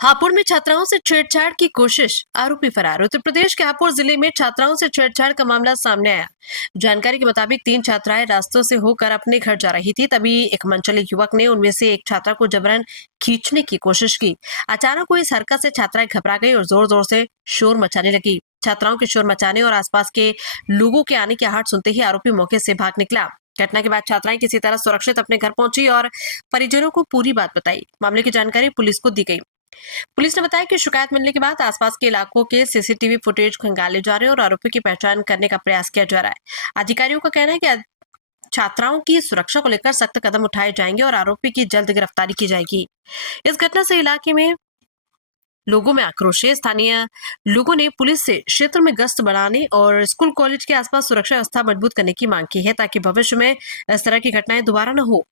हापुड़ में छात्राओं से छेड़छाड़ की कोशिश, आरोपी फरार। उत्तर प्रदेश के हापुड़ जिले में छात्राओं से छेड़छाड़ का मामला सामने आया। जानकारी के मुताबिक 3 छात्राएं रास्तों से होकर अपने घर जा रही थी, तभी एक मनचले युवक ने उनमें से एक छात्रा को जबरन खींचने की कोशिश की। अचानक हुई इस हरकत से छात्राएं घबरा गई और जोर जोर से शोर मचाने लगी। छात्राओं के शोर मचाने और आसपास के लोगों के आने की आहट सुनते ही आरोपी मौके से भाग निकला। घटना के बाद छात्राएं किसी तरह सुरक्षित अपने घर पहुंची और परिजनों को पूरी बात बताई। मामले की जानकारी पुलिस को दी गई। पुलिस ने बताया कि शिकायत मिलने के बाद आसपास के इलाकों के सीसीटीवी फुटेज खंगाले जा रहे हैं और आरोपी की पहचान करने का प्रयास किया जा रहा है। अधिकारियों का कहना है कि छात्राओं की सुरक्षा को लेकर सख्त कदम उठाए जाएंगे और आरोपी की जल्द गिरफ्तारी की जाएगी। इस घटना से इलाके में लोगों में आक्रोश है। स्थानीय लोगों ने पुलिस से क्षेत्र में गश्त बढ़ाने और स्कूल कॉलेज के आसपास सुरक्षा व्यवस्था मजबूत करने की मांग की है, ताकि भविष्य में इस तरह की घटनाएं दोबारा न हो।